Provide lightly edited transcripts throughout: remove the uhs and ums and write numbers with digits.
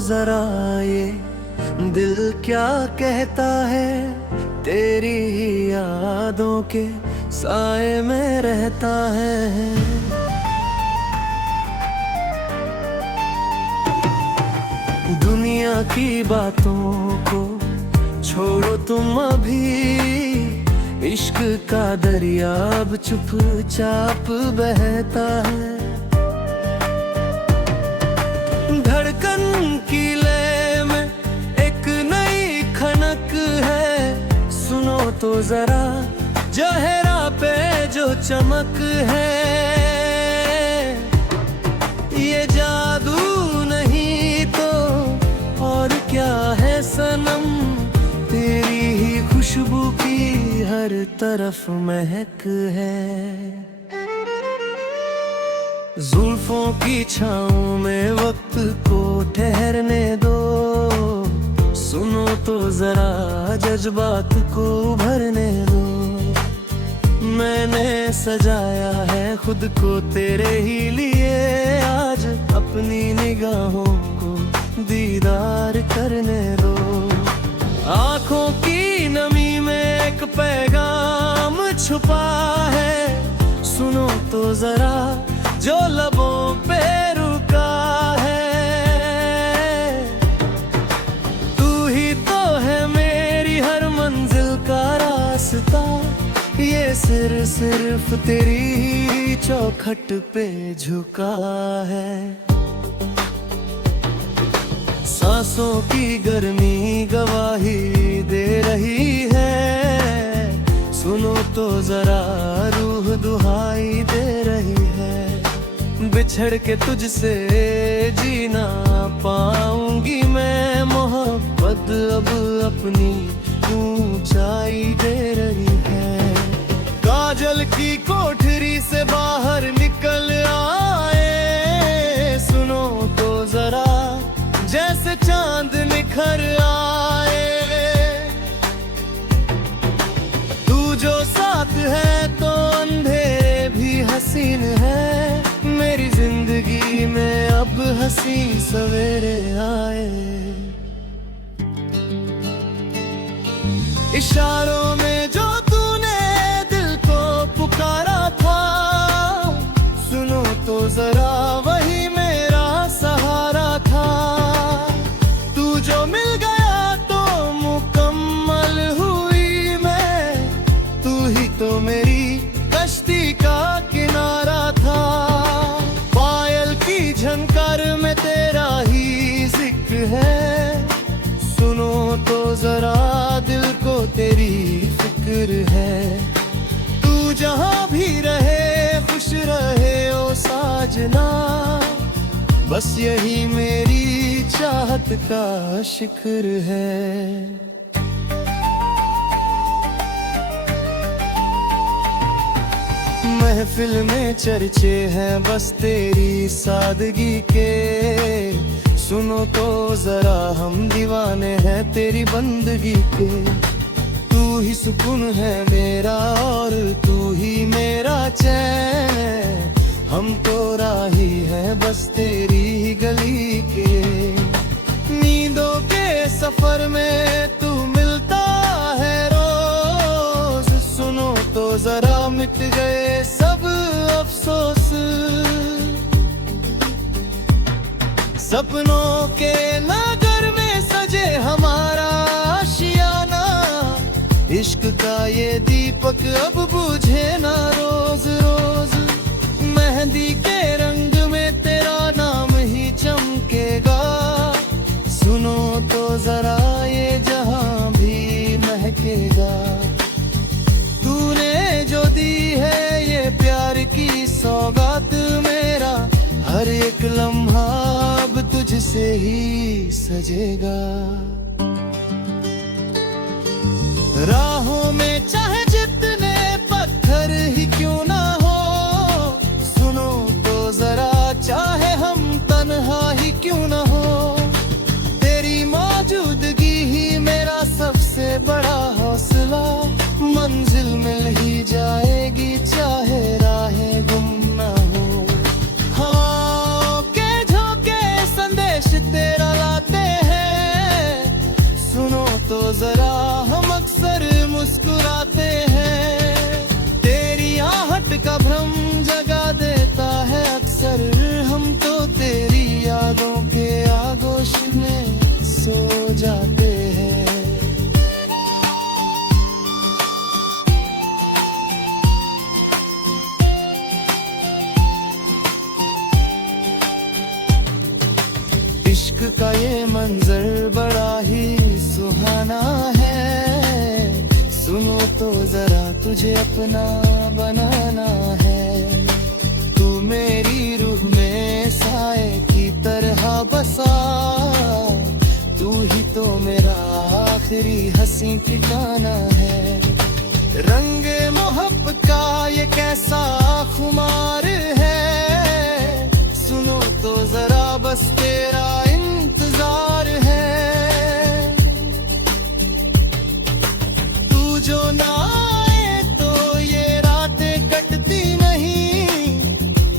जरा ये दिल क्या कहता है, तेरी ही यादों के साए में रहता है। दुनिया की बातों को छोड़ो तुम अभी, इश्क का दरिया अब चुपचाप बहता है। धड़कन की लय में एक नई खनक है, सुनो तो जरा जहरा पे जो चमक है। ये जादू नहीं तो और क्या है सनम, तेरी ही खुशबू की हर तरफ महक है। जुल्फों की छाँव में वक्त को ठहरने दो, सुनो तो जरा जज्बात को उभरने दो। मैंने सजाया है खुद को तेरे ही लिए, आज अपनी निगाहों को दीदार करने दो। आँखों की नमी में एक पैगाम छुपा है, सुनो तो जरा जो लबों पे रुका है। तू ही तो है मेरी हर मंजिल का रास्ता, ये सिर्फ तेरी ही चौखट पे झुका है। सांसों की गर्मी गवाही दे रही है, सुनो तो जरा रूह दुहाई दे रही है। बिछड़ के तुझसे जी ना पाऊंगी मैं, मोहब्बत अब अपनी ऊंचाई दे रही है। काजल की कोठरी से बाहर निकल आए, सुनो तो जरा जैसे चांद निखर आए। तू जो साथ है तो अंधेरे भी हसीन है, मेरी जिंदगी में अब हंसी सवेरे आए। इशारों में जो तूने दिल को पुकारा था, सुनो तो जरा वही मेरा सहारा था। तू जो मिल गया तो मुकम्मल हुई मैं, तू ही तो मेरी कश्ती का किनारा था। पायल की झनकार में तेरा ही जिक्र है, सुनो तो जरा दिल को तेरी फिक्र है। तू जहाँ भी रहे खुश रहे ओ साजना, बस यही मेरी चाहत का शिक्र है। महफिल में चर्चे हैं बस तेरी सादगी के, सुनो तो जरा हम दीवाने हैं तेरी बंदगी के। तू ही सुकून है मेरा और तू ही मेरा चैन, हम तो राही हैं बस तेरी ही गली के। नींदों के सफर में तू मिलता है रोज, सुनो तो जरा मिट गए सब अफसोस। सपनों के नगर में सजे हमारा आशियाना, इश्क का ये दीपक अब बुझे ना रोज रोज। मेहंदी के रंग में तेरा नाम ही चमकेगा, सुनो तो जरा ये जहां भी महकेगा। तूने जो दी है ये प्यार की सौगात, मेरा हर एक लम्हा अब तुझसे ही सजेगा। राहों में चाहे जितने पत्थर ही क्यों ना हो, सुनो तो जरा चाहे हम तन्हा ही क्यों ना हो, तेरी मौजूदगी ही मेरा सबसे बड़ा हौसला। मंजिल मिल ही जाएगी चाहे राहें गुम ना हो। हाँ के झोंके संदेश तेरा लाते का ये मंजर बड़ा ही सुहाना है। सुनो तो जरा तुझे अपना बनाना है। तू मेरी रूह में साए की तरह बसा, तू ही तो मेरा आखिरी हंसी ठिकाना है। रंगे मोहब्बत का ये कैसा खुमार है, सुनो तो जरा बस तेरा इंतजार है। तू जो ना आए तो ये रातें कटती नहीं,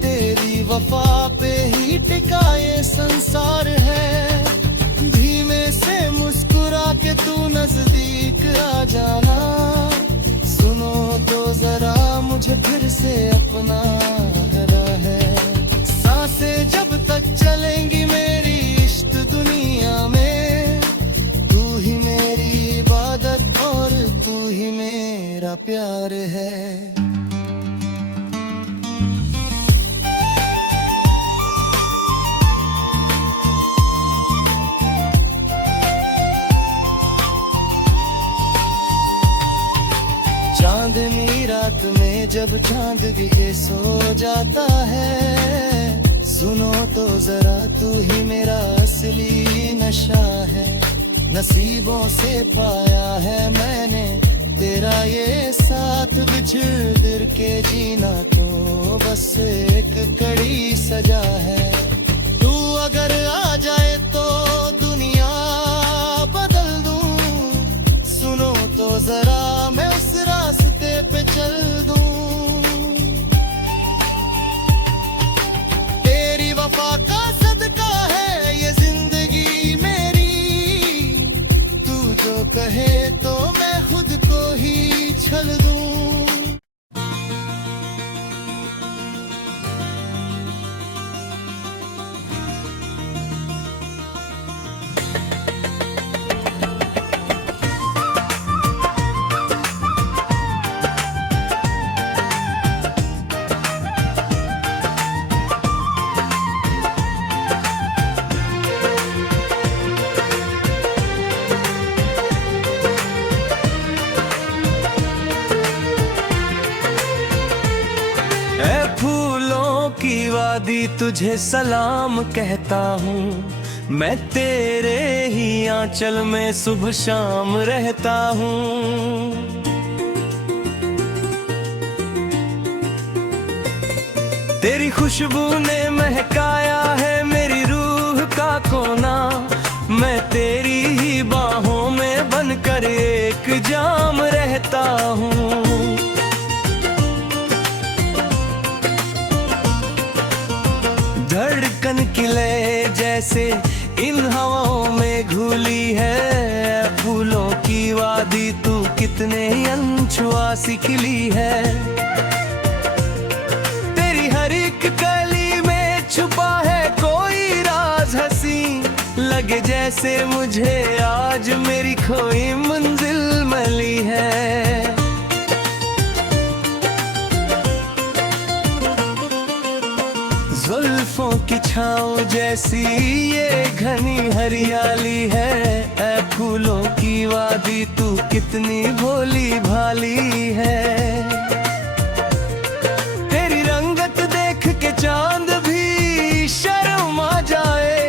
तेरी वफा पे ही टिका ये संसार है। धीमे से मुस्कुरा के तू नजदीक आ जाना, सुनो तो जरा मुझे फिर से अपना है। सांसें जब तक चलेंगी मेरी इश्क दुनिया में, तू ही मेरी इबादत और तू ही मेरा प्यार है। चांदनी रात में जब चांद दिखे सो जाता है, सुनो तो जरा तू ही मेरा असली नशा है। नसीबों से पाया है मैंने तेरा ये साथ, बिछड़ फिर के जीना तो बस एक कड़ी सजा है। तू अगर आ जाए तो दुनिया बदल दूं, सुनो तो जरा मैं उस रास्ते पे चल दूं। तेरी वफा का सदका है ये जिंदगी मेरी, तू जो कहे तो मैं खुद को ही छल दूं। की वादी तुझे सलाम कहता हूँ, मैं तेरे ही आंचल में सुबह शाम रहता हूँ। तेरी खुशबू ने महकाया है मेरी रूह का कोना, मैं तेरी ही बाहों में बनकर एक जाम रहता हूँ। धड़कन किले जैसे इन हवाओं में घुली है, फूलों की वादी तू कितने अनछुआ सी खिली है। तेरी हर एक कली में छुपा है कोई राज हंसी, लगे जैसे मुझे आज मेरी खोई मंजिल मिली है। जुल्फों की छाँव जैसी ये घनी हरियाली है, ऐ फूलों की वादी तू कितनी भोली भाली है। तेरी रंगत देख के चांद भी शर्मा जाए,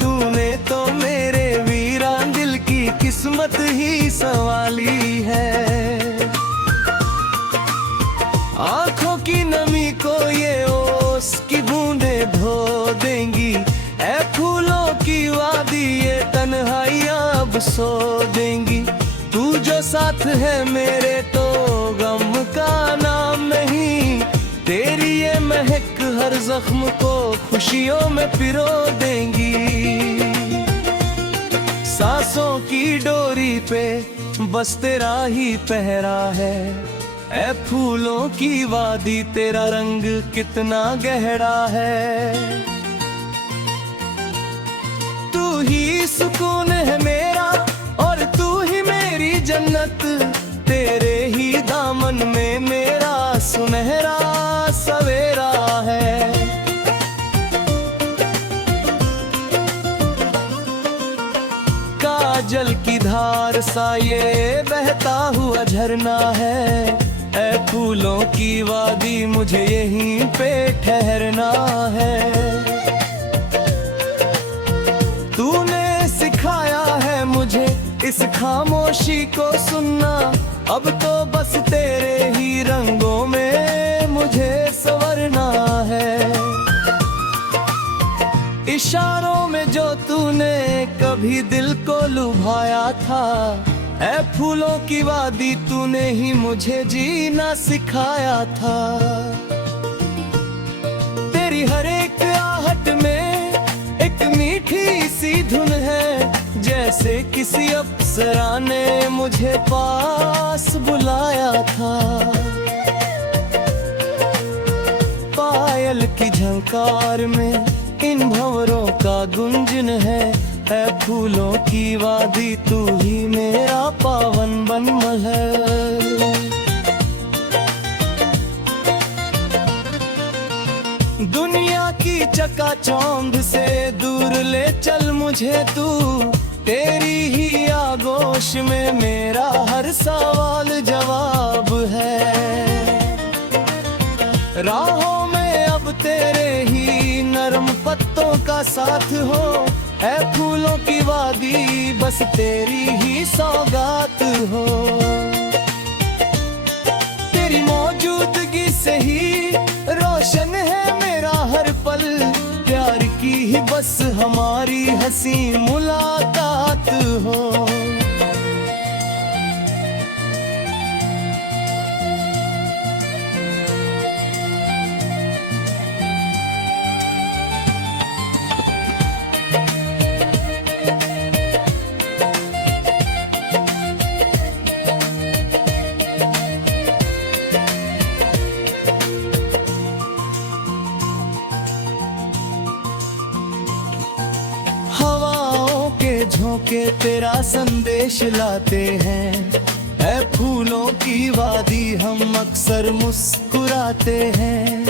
तूने तो मेरे वीरान दिल की किस्मत ही संवाली है। आंखों की नमी को ये ओस की बूंदे धो देंगी, ऐ फूलों की वादी ये तन्हाइयां अब सो देंगी। तू जो साथ है मेरे तो गम का नाम नहीं, तेरी ये महक हर जख्म को खुशियों में पिरो देंगी। सांसों की डोरी पे बस तेरा ही पहरा है, ऐ फूलों की वादी तेरा रंग कितना गहरा है। तू ही सुकून है मेरा और तू ही मेरी जन्नत, तेरे ही दामन में मेरा सुनहरा सवेरा है। सा ये बहता हुआ झरना है, ऐ फूलों की वादी मुझे यहीं पे ठहरना है। तूने सिखाया है मुझे इस खामोशी को सुनना, अब तो बस तेरे ही रंगों में मुझे संवरना है। इशारों में जो तूने कभी दिल को लुभाया था, ऐ फूलों की वादी तूने ही मुझे जीना सिखाया था। तेरी हर एक आहट में एक मीठी सी धुन है, जैसे किसी अप्सरा ने मुझे पास बुलाया था। पायल की झंकार में इन भंवरों का गुंजन है, ऐ फूलों की वादी तू ही मेरा पावन बनमहल है। दुनिया की चकाचौंध से दूर ले चल मुझे तू, तेरी ही आगोश में मेरा हर सवाल जवाब है। राहों में अब तेरे ही नरम पत्तों का साथ हो, ऐ फूलों की वादी बस तेरी ही सौगात हो। तेरी मौजूदगी से ही रोशन है मेरा हर पल, प्यार की ही बस हमारी हंसी मुलाकात हो। हवाओं के झोंके तेरा संदेश लाते हैं, ऐ फूलों की वादी हम अक्सर मुस्कुराते हैं।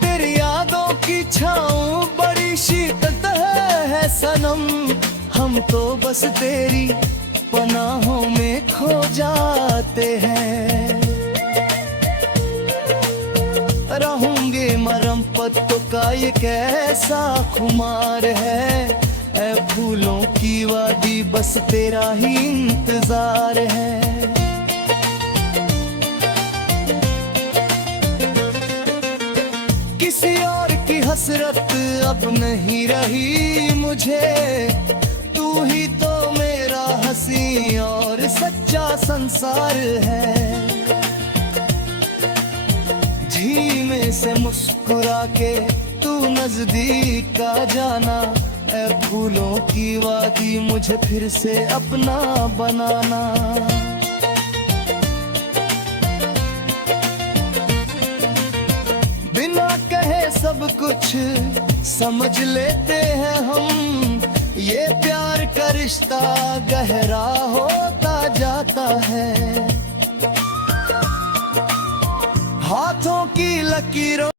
तेरी यादों की छाँव बड़ी शीतल है सनम, हम तो बस तेरी पनाहों में खो जाते हैं। रहूंगे मरम पत्तों का ये कैसा खुमार है, ऐ फूलों की वादी बस तेरा ही इंतजार है। किसी और की हसरत अब नहीं रही मुझे, तू ही तो मेरा हंसी और सच्चा संसार है। धीमे से मुस्कुरा के तू नजदीक आ जाना, ऐ फूलों की वादी मुझे फिर से अपना बनाना। बिना कहे सब कुछ समझ लेते हैं हम, ये प्यार का रिश्ता गहरा होता जाता है। हाथों की लकीरों